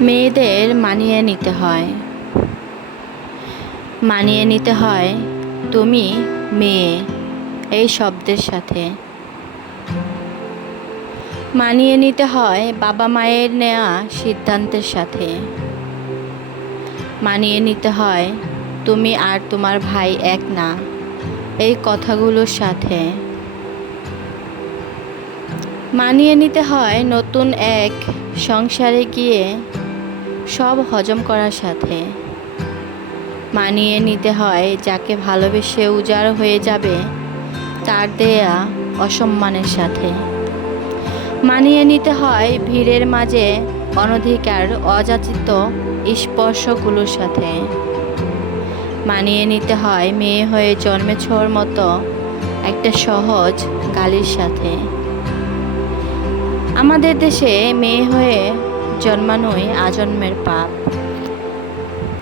মেয়েদের মানিয়ে নিতে হয়। মানিয়ে নিতে হয় তুমি মেয়ে এই শব্দের সাথে। মানিয়ে নিতে হয় বাবা মায়ের নেওয়া সিদ্ধান্তের সাথে। মানিয়ে নিতে হয় তুমি আর তোমার ভাই এক না এই কথাগুলোর সাথে। মানিয়ে নিতে হয় নতুন এক সংসারে গিয়ে সব হজম করার সাথে। মানিয়ে নিতে হয় যাকে ভালোবেসে উজাড় হয়ে যাবে তার দেয়া অসম্মানের সাথে। মানিয়ে নিতে হয় ভিড়ের মাঝে অনধিকার অযাচিত স্পর্শগুলোর সাথে। মানিয়ে নিতে হয় মেয়ে হয়ে জন্মেছোর মতো একটা সহজ গালির সাথে। আমাদের দেশে মেয়ে হয়ে জন্মানোই আজন্মের পাপ।